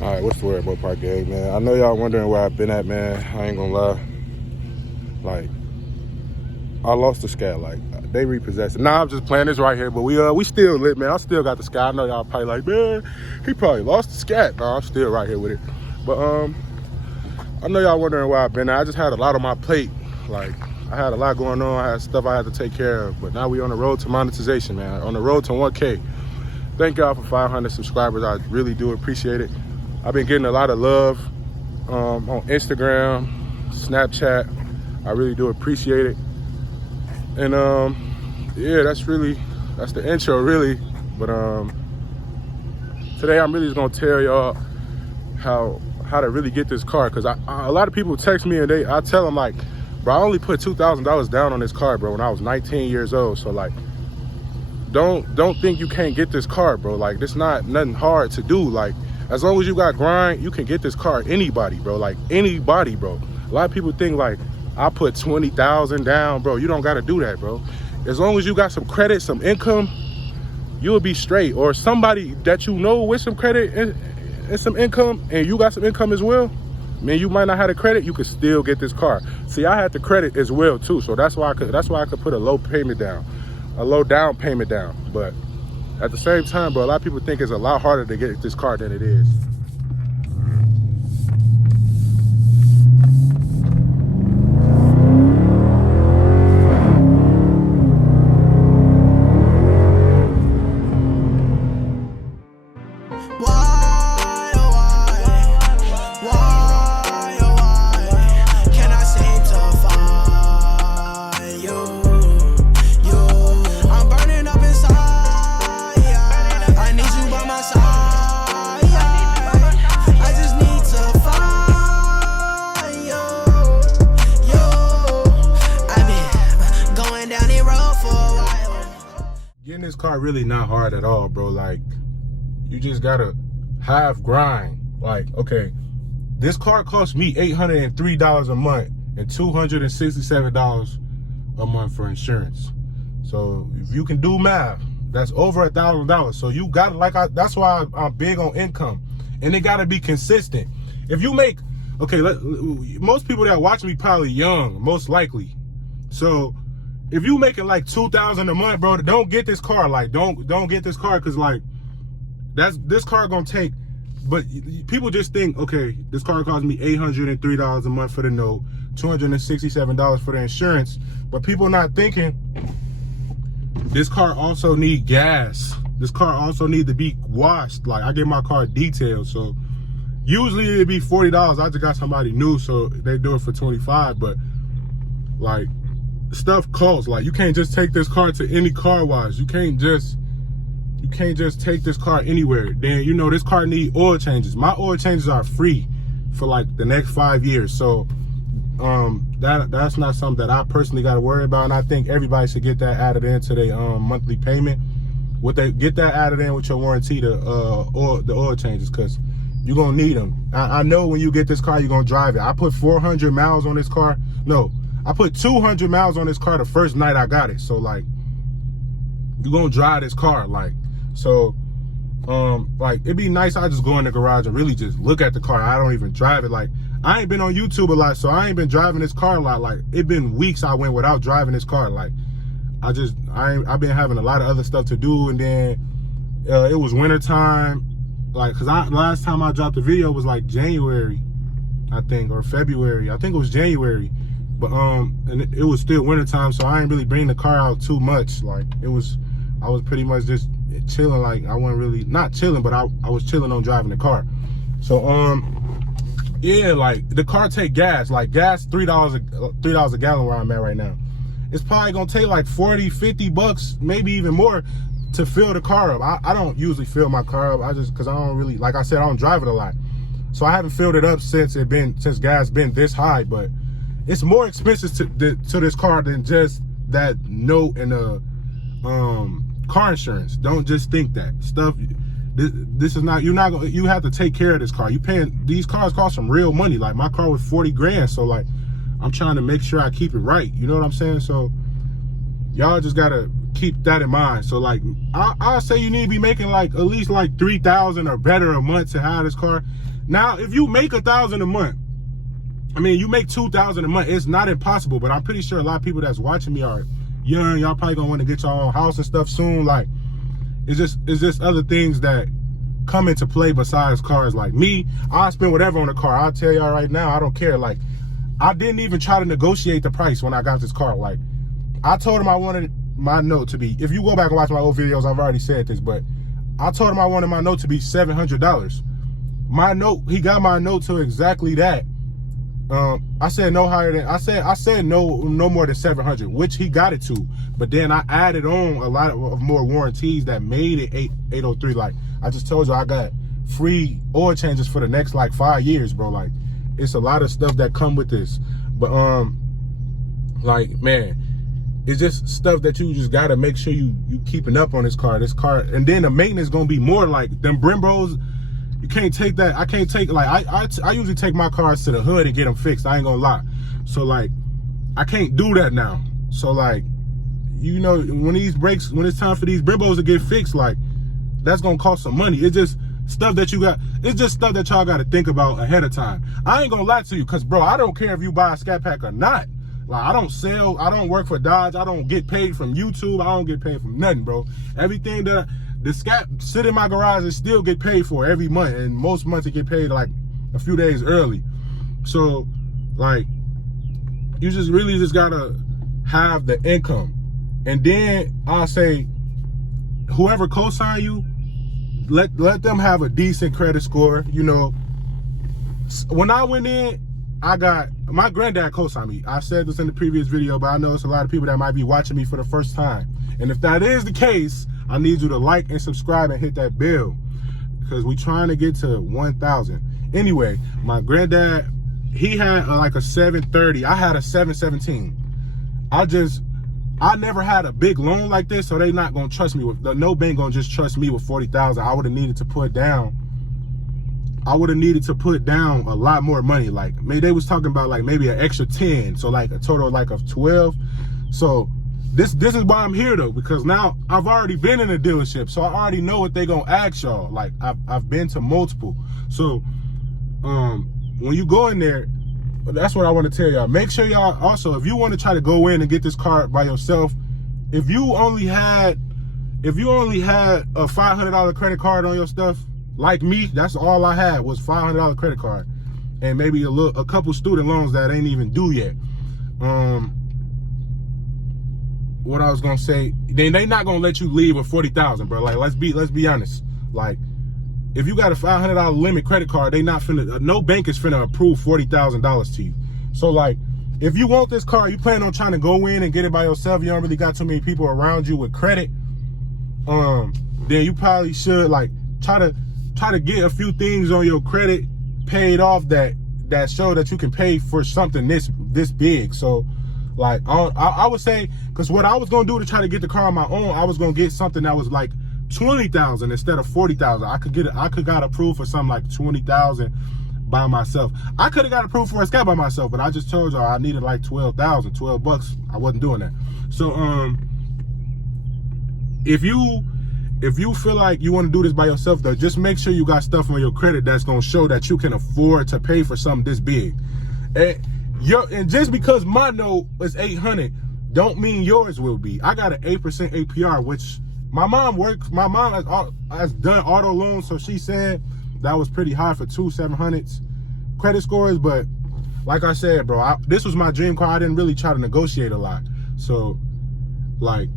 All right, what's the word, Mopar gang, man? I know y'all wondering where I've been at, man. I ain't gonna lie. Like, I lost the Scat. Like, they repossessed it. Nah, I'm just playing this right here, but we still lit, man. I still got the Scat. I know y'all probably like, man, he probably lost the Scat. Nah, I'm still right here with it. But I know y'all wondering where I've been at. I just had a lot on my plate. Like, I had a lot going on. I had stuff I had to take care of. But now we on the road to monetization, man. On the road to 1K. Thank y'all for 500 subscribers. I really do appreciate it. I've been getting a lot of love on Instagram, Snapchat. I really do appreciate it. And yeah, that's the intro really. But today I'm really just gonna tell y'all how to really get this car, because a lot of people text me and I tell them like, bro, I only put $2,000 down on this car, bro, when I was 19 years old. So like, don't think you can't get this car, bro. Like, this not nothing hard to do. Like, as long as you got grind, you can get this car. Anybody, bro. Like, anybody, bro. A lot of people think like, I put 20,000 down, bro. You don't got to do that, bro. As long as you got some credit, some income, you'll be straight. Or somebody that you know with some credit and some income, and you got some income as well, man, you might not have the credit, you could still get this car. See, I had the credit as well too, so that's why I could put a low payment down, a low down payment down. But at the same time, bro, a lot of people think it's a lot harder to get this car than it is. Getting this car really not hard at all, bro. Like, you just gotta have grind. Like, okay, this car cost me $803 a month and $267 a month for insurance. So if you can do math, that's over $1,000. So you gotta, that's why I'm big on income, and it gotta be consistent. If you make, okay, most people that watch me probably young, most likely. So if you making like $2,000 a month, bro, don't get this car. Like, don't get this car, because like, this car gonna take. But people just think, okay, this car cost me $803 a month for the note, $267 for the insurance. But people not thinking this car also need gas. This car also need to be washed. Like, I get my car detailed, so usually it'd be $40. I just got somebody new, so they do it for $25. But like, stuff costs. Like, you can't just take this car to any car wash. You can't just take this car anywhere. Then, you know, this car need oil changes. My oil changes are free for like the next 5 years. So that's not something that I personally got to worry about, and I think everybody should get that added into their monthly payment. Get that added in with your warranty, the oil changes, because you're gonna need them. I know when you get this car, you're gonna drive it. I put 400 miles on this car. No, I put 200 miles on this car the first night I got it. So like, you're gonna drive this car. Like, so like, it'd be nice I just go in the garage and really just look at the car. I don't even drive it. Like, I ain't been on YouTube a lot, so I ain't been driving this car a lot. Like, it been weeks I went without driving this car. Like, I've been having a lot of other stuff to do, and then it was winter time. Like, cause last time I dropped a video was like January, I think, or February. I think it was January. But and it was still winter time, so I ain't really bring the car out too much. Like, I was pretty much just chilling. Like, I wasn't really, not chilling, but I was chilling on driving the car. So yeah, like, the car take gas. Like, gas $3 a gallon where I'm at right now. It's probably gonna take like 40, 50 bucks, maybe even more, to fill the car up. I don't usually fill my car up. Cause I don't really, like I said, I don't drive it a lot. So I haven't filled it up since gas been this high. But it's more expensive to this car than just that note and car insurance. Don't just think that stuff. This is not, you have to take care of this car. These cars cost some real money. Like, my car was 40 grand. So like, I'm trying to make sure I keep it right. You know what I'm saying? So y'all just gotta keep that in mind. So like, I'll say you need to be making like at least like $3,000 or better a month to have this car. Now, if you make $1,000 a month, I mean, you make $2,000 a month, it's not impossible, but I'm pretty sure a lot of people that's watching me are young. Y'all probably gonna want to get your own house and stuff soon. Like, it's just other things that come into play besides cars. Like me, I spend whatever on a car. I'll tell y'all right now, I don't care. Like, I didn't even try to negotiate the price when I got this car. Like, I told him I wanted my note to be, if you go back and watch my old videos, I've already said this, but I told him I wanted my note to be $700. My note, he got my note to exactly that. I said no higher than, I said no more than 700, which he got it to. But then I added on a lot of more warranties that made it 803. Like I just told you, I got free oil changes for the next like 5 years, bro. Like it's a lot of stuff that come with this. But like, man, it's just stuff that you just gotta make sure you keeping up on this car. And then the maintenance gonna be more like them Brimbos. You can't take that. I can't take, like, I usually take my cars to the hood and get them fixed. I ain't gonna lie. So like, I can't do that now. So like, you know, when it's time for these Brimbos to get fixed, like, that's gonna cost some money. It's just stuff that it's just stuff that y'all gotta think about ahead of time. I ain't gonna lie to you, cause bro, I don't care if you buy a Scat Pack or not. Like, I don't sell, I don't work for Dodge, I don't get paid from YouTube, I don't get paid from nothing, bro. Everything that the Scat sit in my garage and still get paid for every month, and most months it get paid like a few days early. So like, you just really just gotta have the income. And then I'll say, whoever co-sign you, let them have a decent credit score. You know, when I went in, I got my granddad co-signed me. I said this in the previous video, but I know it's a lot of people that might be watching me for the first time. And if that is the case, I need you to like and subscribe and hit that bell, because we trying to get to 1,000. Anyway, my granddad, he had like a 730. I had a 717. I never had a big loan like this, so they not gonna trust me with, no bank gonna just trust me with 40,000. I would have needed to put down a lot more money. Like maybe they was talking about like maybe an extra 10, so like a total like of 12. So this is why I'm here though, because now I've already been in a dealership, so I already know what they gonna ask y'all. Like I've been to multiple. So when you go in there, that's what I want to tell y'all. Make sure y'all also, if you want to try to go in and get this car by yourself, if you only had a $500 credit card on your stuff, like me, that's all I had was $500 credit card, and maybe a couple student loans that ain't even due yet. What I was gonna say, they not gonna let you leave with 40,000, bro. Like let's be honest. Like if you got a $500 limit credit card, they not finna, no bank is finna approve $40,000 to you. So like, if you want this car, you plan on trying to go in and get it by yourself, you don't really got too many people around you with credit, then you probably should like try to get a few things on your credit paid off that show that you can pay for something this big. So like I would say, because what I was gonna do to try to get the car on my own, I was gonna get something that was like 20,000 instead of 40,000. I could got approved for something like 20,000 by myself. I could have got approved for a Scat by myself, but I just told y'all I needed like 12 bucks. I wasn't doing that. So if you feel like you want to do this by yourself though, just make sure you got stuff on your credit that's gonna show that you can afford to pay for something this big. And just because my note is 800 don't mean yours will be. I got an 8% APR, which my mom has done auto loans, so she said that was pretty high for 2 700s credit scores. But like I said, bro, this was my dream car. I didn't really try to negotiate a lot. So like,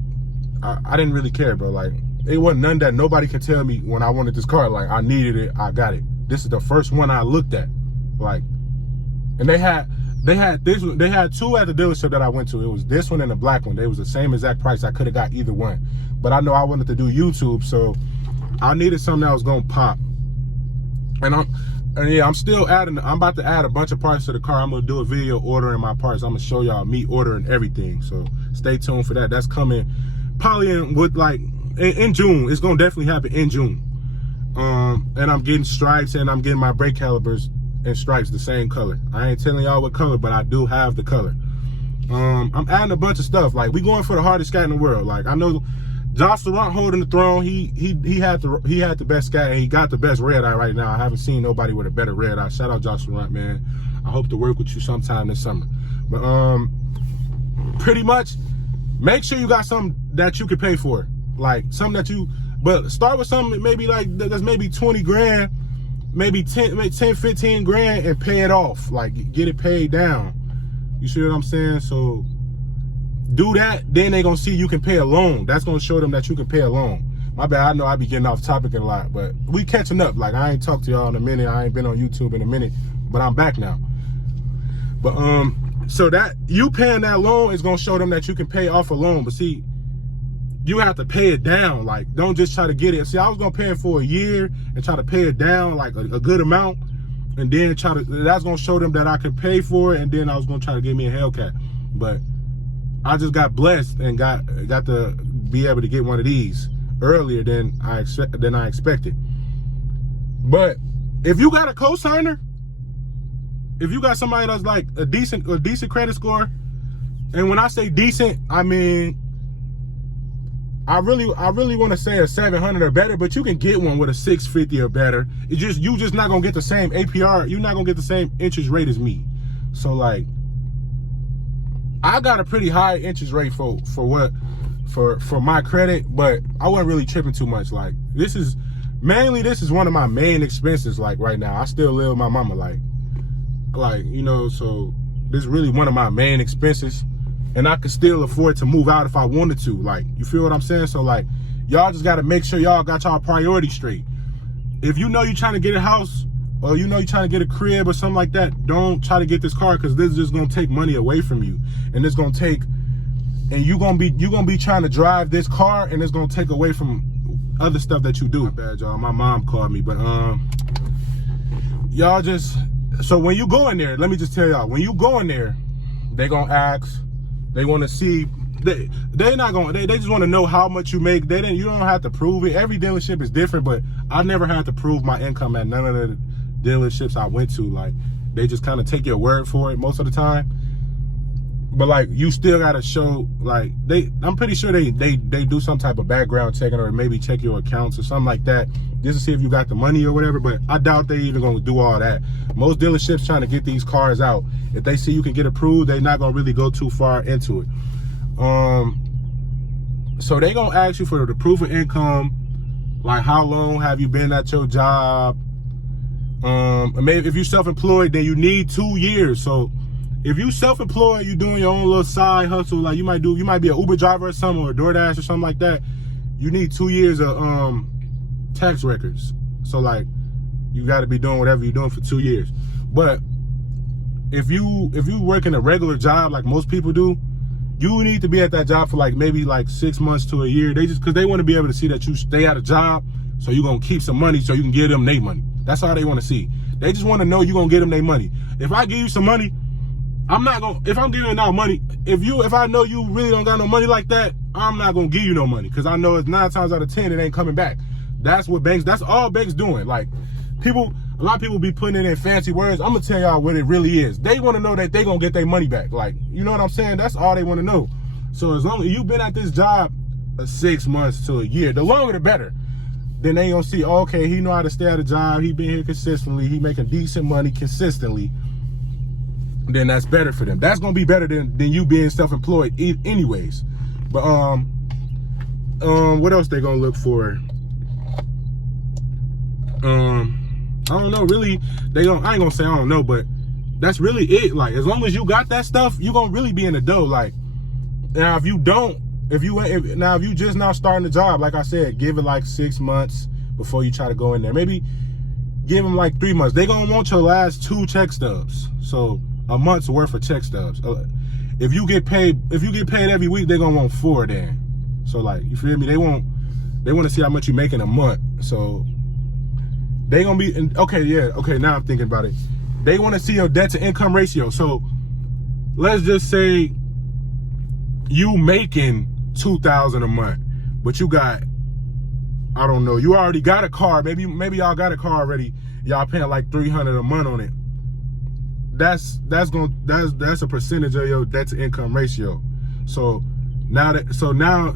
I didn't really care, bro. Like, it wasn't none that nobody could tell me when I wanted this car. Like, I needed it, I got it. This is the first one I looked at. Like, and they had this one, they had two at the dealership that I went to. It was this one and the black one. They was the same exact price. I could have got either one. But I know I wanted to do YouTube, so I needed something that was gonna pop. And yeah, I'm about to add a bunch of parts to the car. I'm gonna do a video ordering my parts. I'm gonna show y'all me ordering everything. So stay tuned for that. That's coming probably in June. It's gonna definitely happen in June. And I'm getting stripes, and I'm getting my brake calipers and stripes the same color. I ain't telling y'all what color, but I do have the color. I'm adding a bunch of stuff. Like, we going for the hardest Scat in the world. Like, I know Josh Laurent holding the throne. He had the best Scat, and he got the best red eye right now. I haven't seen nobody with a better red eye. Shout out Josh Laurent, man. I hope to work with you sometime this summer. But pretty much, make sure you got something that you can pay for, like something that you. But start with something maybe like that's maybe 20 grand, maybe 10, 15 grand, and pay it off. Like get it paid down. You see what I'm saying? So do that, then they gonna see you can pay a loan. That's gonna show them that you can pay a loan. My bad, I know I be getting off topic a lot, but we catching up. Like I ain't talked to y'all in a minute. I ain't been on YouTube in a minute, but I'm back now. But so that you paying that loan is gonna show them that you can pay off a loan. But see, you have to pay it down. Like don't just try to get it. See, I was gonna pay it for a year and try to pay it down like a good amount, and then that's gonna show them that I could pay for it, and then I was gonna try to give me a Hellcat. But I just got blessed and got to be able to get one of these earlier than I expected. But if you got a co-signer, if you got somebody that's like a decent credit score, and when I say decent, I mean I really want to say a 700 or better, but you can get one with a 650 or better. You just not gonna get the same APR. You're not gonna get the same interest rate as me. So like, I got a pretty high interest rate for my credit, but I wasn't really tripping too much. Like this is one of my main expenses. Like right now, I still live with my mama. Like you know, so this is really one of my main expenses, and I could still afford to move out if I wanted to. Like you feel what I'm saying? So like, y'all just got to make sure y'all got y'all priorities straight. If you know you're trying to get a house, or you know you're trying to get a crib or something like that, don't try to get this car, because this is just gonna take money away from you, and it's gonna take, and you're gonna be trying to drive this car, and it's gonna take away from other stuff that you do. My bad, y'all. My mom called me, but y'all just, so when you go in there, let me just tell y'all, when you go in there, they gonna ask, they want to see. They just want to know how much you make. You don't have to prove it. Every dealership is different, but I never had to prove my income at none of the dealerships I went to. Like they just kind of take your word for it most of the time. But like you still gotta show, like I'm pretty sure they do some type of background checking, or maybe check your accounts or something like that, just to see if you got the money or whatever. But I doubt they even gonna do all that. Most dealerships trying to get these cars out, if they see you can get approved, they're not gonna really go too far into it. So they gonna ask you for the proof of income, like how long have you been at your job. Maybe if you're self-employed, then you need 2 years. So if you self-employed, you doing your own little side hustle, like you might be an Uber driver or something, or a DoorDash or something like that, you need 2 years of tax records. So like you got to be doing whatever you're doing for 2 years. But if you working a regular job like most people do, you need to be at that job for like maybe like 6 months to a year. Because they want to be able to see that you stay at a job, so you're gonna keep some money so you can give them their money. That's all they want to see. They just want to know you're gonna get them their money. If I give you some money, if I'm giving out money, if I know you really don't got no money like that, I'm not gonna give you no money, because I know it's 9 times out of 10 it ain't coming back. That's all banks doing. Like a lot of people be putting it in fancy words. I'm gonna tell y'all what it really is. They want to know that they gonna get their money back. Like, you know what I'm saying? That's all they want to know. So as long as you've been at this job 6 months to a year, the longer the better. Then they gonna see, oh, okay, he know how to stay at a job. He been here consistently. He making decent money consistently. Then that's better for them. That's gonna be better than you being self-employed anyways. But what else they gonna look for? I don't know, really. I ain't gonna say I don't know, but that's really it. Like, as long as you got that stuff, you gonna really be in the dough. Like, now if you don't, if you just now starting the job, like I said, give it like 6 months before you try to go in there. Maybe give them like 3 months. They gonna want your last 2 check stubs. So a month's worth of check stubs. If you get paid every week, they're gonna want 4 then. So like, you feel me? They want to see how much you make in a month. So they gonna be okay, now I'm thinking about it. They want to see your debt to income ratio. So let's just say you making $2,000 a month, but you got, I don't know, you already got a car. Maybe y'all got a car already. Y'all paying like $300 a month on it. That's a percentage of your debt to income ratio. So Now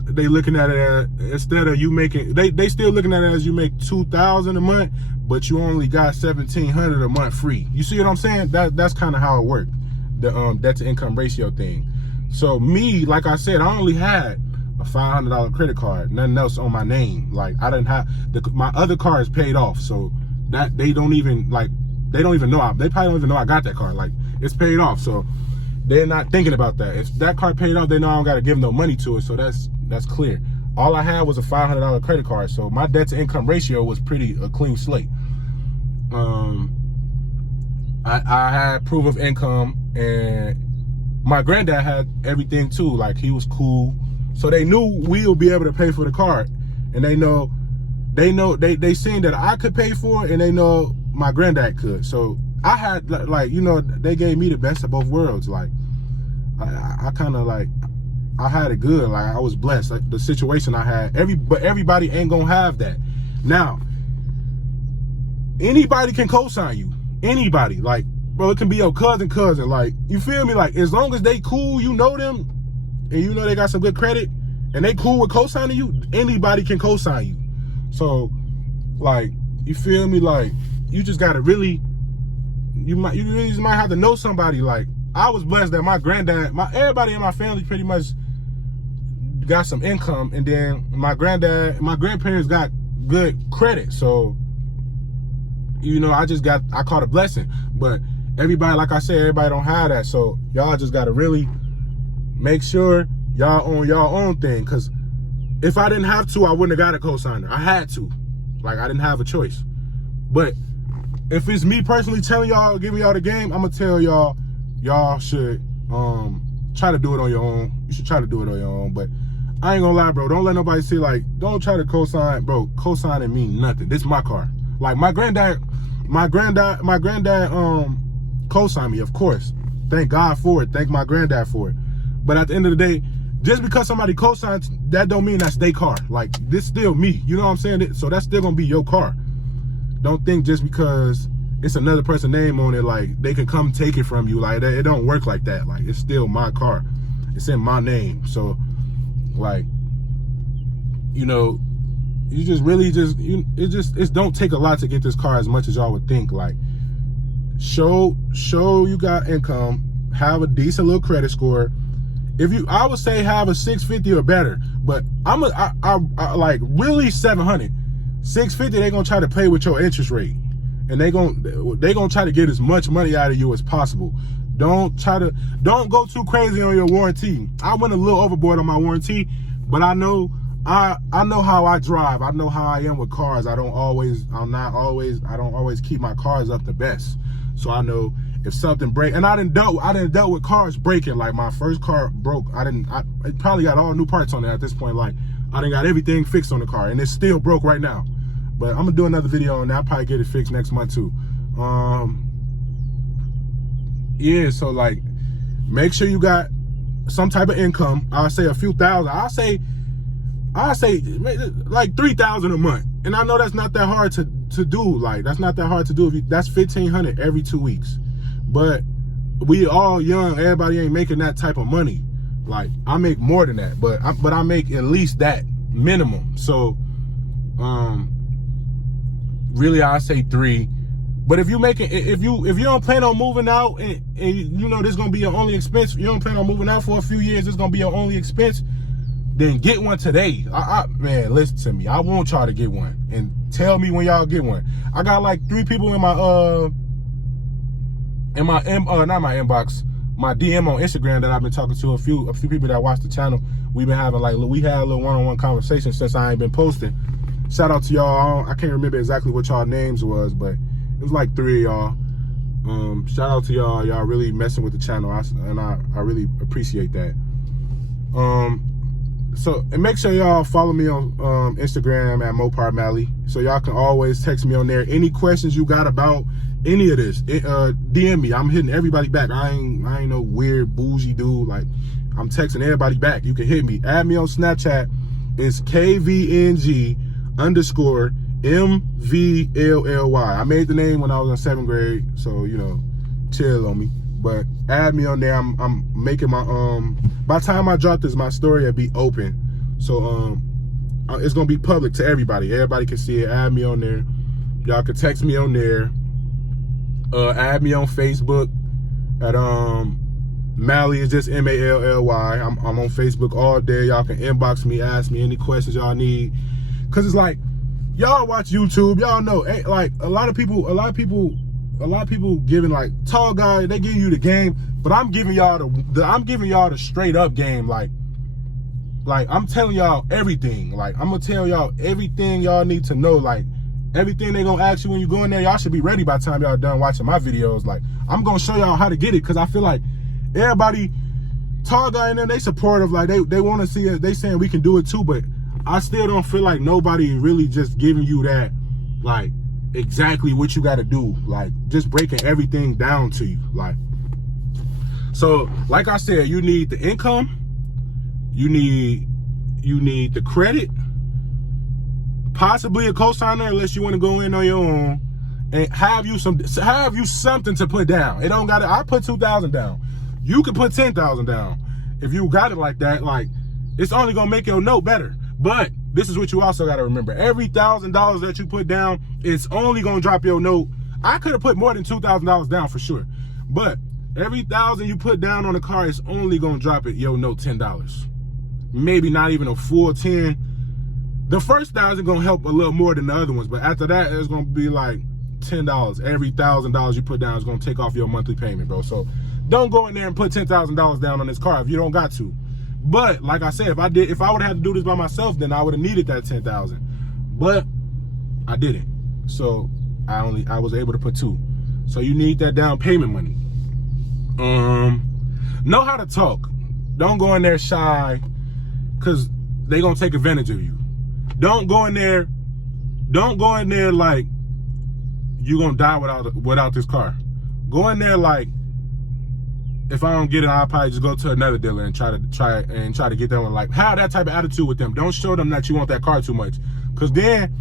they looking at it as, instead of you making, they still looking at it as you make $2,000 a month, but you only got $1,700 a month free. You see what I'm saying? That's kind of how it worked, the debt to income ratio thing. So me, like I said, I only had a $500 credit card, nothing else on my name. Like I didn't have my other car is paid off, so that they don't even know. They probably don't even know I got that car. Like it's paid off, so they're not thinking about that. If that car paid off, they know I don't got to give them no money to it. So that's clear. All I had was a $500 credit card, so my debt to income ratio was a clean slate. I had proof of income, and my granddad had everything too. Like he was cool, so they knew we'll be able to pay for the car, and they seen that I could pay for it, and they know my granddad could. So I had, like, you know, they gave me the best of both worlds. Like I kind of like, I had it good. Like I was blessed. Like the situation I had, but everybody ain't gonna have that. Now, anybody can co-sign you. Anybody, like, bro, it can be your cousin. Like, you feel me? Like, as long as they cool, you know them, and you know they got some good credit, and they cool with co-signing you, anybody can co-sign you. So, like, you feel me? Like, you just gotta really, you really just might have to know somebody. Like, I was blessed that my granddad, everybody in my family pretty much got some income, and then my grandparents got good credit. So, you know, I caught a blessing. But everybody, like I said, everybody don't have that. So y'all just gotta really make sure y'all own your own thing. Cause if I didn't have to, I wouldn't have got a cosigner. I had to. Like, I didn't have a choice. But if it's me personally telling y'all, giving y'all the game, I'm gonna tell y'all should try to do it on your own. You should try to do it on your own. But I ain't gonna lie, bro. Don't let nobody say, like, don't try to cosign, bro. Cosigning mean nothing. This is my car. Like, my granddad co-signed me, of course. Thank God for it. Thank my granddad for it. But at the end of the day, just because somebody co-signs, that don't mean that's their car. Like, this still me. You know what I'm saying? So that's still gonna be your car. Don't think just because it's another person's name on it, like, they can come take it from you. Like, it don't work like that. Like, it's still my car. It's in my name. So, like, you know, you just really it don't take a lot to get this car as much as y'all would think. Like, show you got income, have a decent little credit score. I would say have a 650 or better, but I like really 700. 650, they gonna try to play with your interest rate, and they gonna try to get as much money out of you as possible. Don't go too crazy on your warranty. I went a little overboard on my warranty, but I know how I drive. I know how I am with cars. I don't always keep my cars up the best. So I know if something break, and I didn't dealt with cars breaking. Like, my first car broke. It probably got all new parts on it at this point. Like, I done got everything fixed on the car, and it's still broke right now. But I'm gonna do another video on that. I'll probably get it fixed next month too. Yeah, so, like, make sure you got some type of income. I'll say a few thousand. I'll say like 3,000 a month. And I know that's not that hard to do. Like, that's not that hard to do. That's 1,500 every 2 weeks. But we all young. Everybody ain't making that type of money. Like, I make more than that, but I make at least that minimum. So, really, I say 3. But if you don't plan on moving out, and you know this is gonna be your only expense, you don't plan on moving out for a few years, this is gonna be your only expense, then get one today. Man, listen to me. I want y'all to get one, and tell me when y'all get one. I got like 3 people in my not my inbox, my DM on Instagram that I've been talking to, a few people that watch the channel. We had a little one-on-one conversation since I ain't been posting. Shout out to y'all. I can't remember exactly what y'all names was, but it was like 3 of y'all. Shout out to y'all. Y'all really messing with the channel, and I really appreciate that. So, and make sure y'all follow me on Instagram at Mopar Mally, so y'all can always text me on there. Any questions you got about any of this, DM me. I'm hitting everybody back. I ain't no weird bougie dude. Like, I'm texting everybody back. You can hit me. Add me on Snapchat. It's KVNG_MVLLY. I made the name when I was in 7th grade, so, you know, chill on me. But add me on there. I'm making my by the time I drop this, my story will be open. So it's gonna be public to everybody. Everybody can see it. Add me on there. Y'all can text me on there. Add me on Facebook at Mally is just M-A-L-L-Y. I'm on Facebook all day. Y'all can inbox me, ask me any questions y'all need. Cause it's like, y'all watch YouTube, y'all know, like a lot of people giving like tall guy, they give you the game, but I'm giving y'all the straight up game. Like I'm telling y'all everything. Like I'm gonna tell y'all everything y'all need to know. Like everything they gonna ask you when you go in there, y'all should be ready by the time y'all done watching my videos. Like I'm gonna show y'all how to get it, cause I feel like everybody, tall guy in there, they supportive. Like they want to see it. They saying we can do it too, but I still don't feel like nobody really just giving you that, like exactly what you got to do. Like just breaking everything down to you. Like, so like I said, you need the income, you need the credit, possibly a cosigner unless you want to go in on your own, and have you something to put down. It don't gotta. I put $2,000 down. You can put $10,000 down. If you got it like that, like it's only gonna make your note better. But this is what you also gotta remember: every $1,000 that you put down, it's only gonna drop your note. I could have put more than $2,000 down for sure, but every $1,000 you put down on the car is only gonna drop it your note $10. Maybe not even a full 10. The first $1,000 gonna help a little more than the other ones, but after that, it's gonna be like $10. Every $1,000 you put down is gonna take off your monthly payment, bro. So don't go in there and put $10,000 down on this car if you don't got to. But like I said, if I would have had to do this by myself, then I would have needed that $10,000. But I didn't. So I was able to put $2,000. So you need that down payment money. Know how to talk. Don't go in there shy, cause they gonna take advantage of you. Don't go in there like you gonna die without this car. Go in there like, if I don't get it, I'll probably just go to another dealer and try to get that one. Like, have that type of attitude with them. Don't show them that you want that car too much, cause then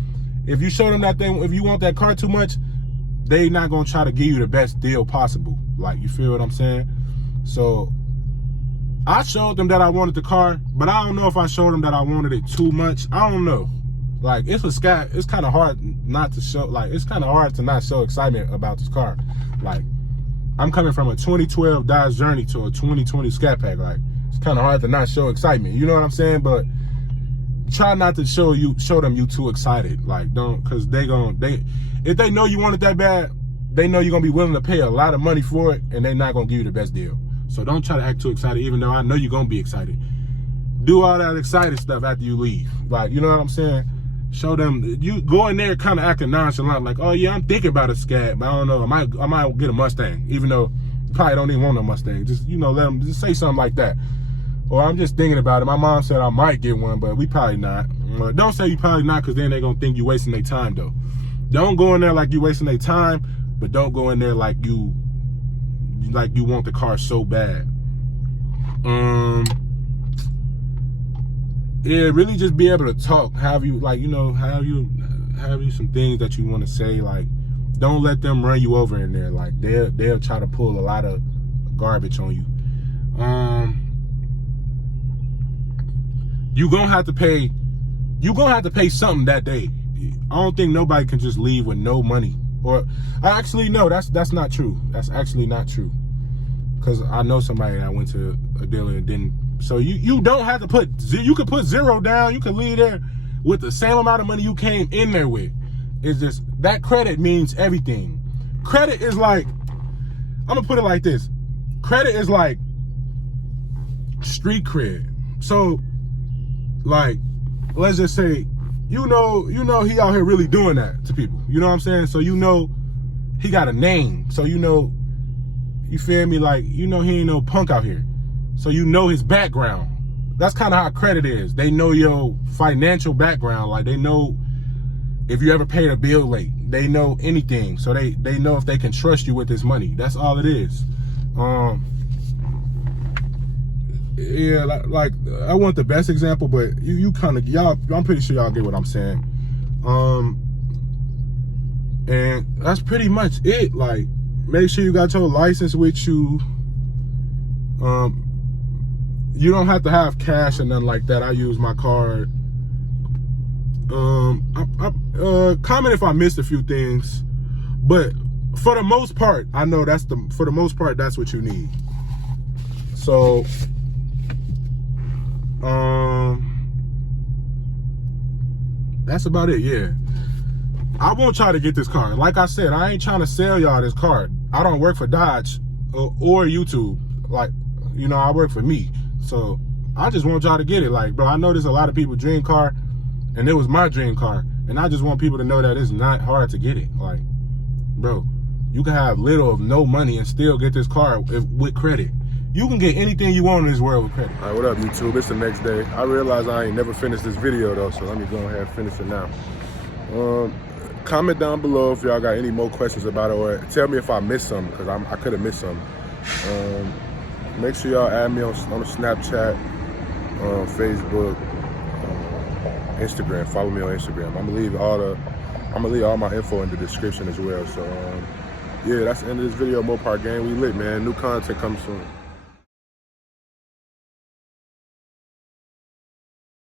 if you show them that thing, if you want that car too much, they not gonna try to give you the best deal possible. Like, you feel what I'm saying? So I showed them that I wanted the car, but I don't know if I showed them that I wanted it too much. I don't know. Like, it's a Scat. It's kind of hard not to show. Like, it's kind of hard to not show excitement about this car. Like, I'm coming from a 2012 Dodge Journey to a 2020 Scat Pack. Like, it's kind of hard to not show excitement. You know what I'm saying? But try not to show them you too excited. Like, don't, cause if they know you want it that bad, they know you're gonna be willing to pay a lot of money for it, and they're not gonna give you the best deal. So don't try to act too excited, even though I know you're gonna be excited. Do all that excited stuff after you leave. Like, you know what I'm saying? Show them, you go in there kind of acting nonchalant, like, oh yeah, I'm thinking about a Scat, but I don't know, I might get a Mustang, even though you probably don't even want a Mustang. Just, you know, let them just say something like that. Or I'm just thinking about it. My mom said I might get one, but we probably not. Don't say you probably not, because then they're gonna think you wasting their time though. Don't go in there like you wasting their time, but don't go in there like you want the car so bad. Yeah, really just be able to talk. Have you some things that you want to say. Like, don't let them run you over in there. Like, they'll try to pull a lot of garbage on you. You're gonna have to pay something that day. I don't think nobody can just leave with no money. Or actually, no, that's not true. That's actually not true. Cause I know somebody that went to a dealer and didn't. So you don't have to you could put $0 down. You can leave there with the same amount of money you came in there with. It's just, that credit means everything. Credit is like, I'm gonna put it like this. Credit is like street cred. So, like, let's just say, you know he out here really doing that to people. You know what I'm saying? So you know he got a name. So you know, you feel me? Like, you know he ain't no punk out here. So you know his background. That's kind of how credit is. They know your financial background. Like, they know if you ever paid a bill late. They know anything. So they know if they can trust you with this money. That's all it is. Yeah, like I want the best example, but you kind of, y'all, I'm pretty sure y'all get what I'm saying. And that's pretty much it. Like, make sure you got your license with you. You don't have to have cash or nothing like that. I use my card. Comment if I missed a few things, but for the most part, I know that's what you need. So, that's about it. Yeah, I won't try to get this car. Like I said, I ain't trying to sell y'all this car. I don't work for Dodge or YouTube. Like, you know, I work for me. So I just want y'all to get it. Like, bro, I know there's a lot of people dream car, and it was my dream car, and I just want people to know that it's not hard to get it. Like, bro, you can have little of no money and still get this car with credit. You can get anything you want in this world with credit. All right, what up, YouTube? It's the next day. I realize I ain't never finished this video though, so let me go ahead and finish it now. Comment down below if y'all got any more questions about it, or tell me if I missed something, because I could have missed something. Make sure y'all add me on Snapchat, Facebook, Instagram. Follow me on Instagram. I'm gonna leave all my info in the description as well. So yeah, that's the end of this video. Mopar gang, we lit, man. New content comes soon.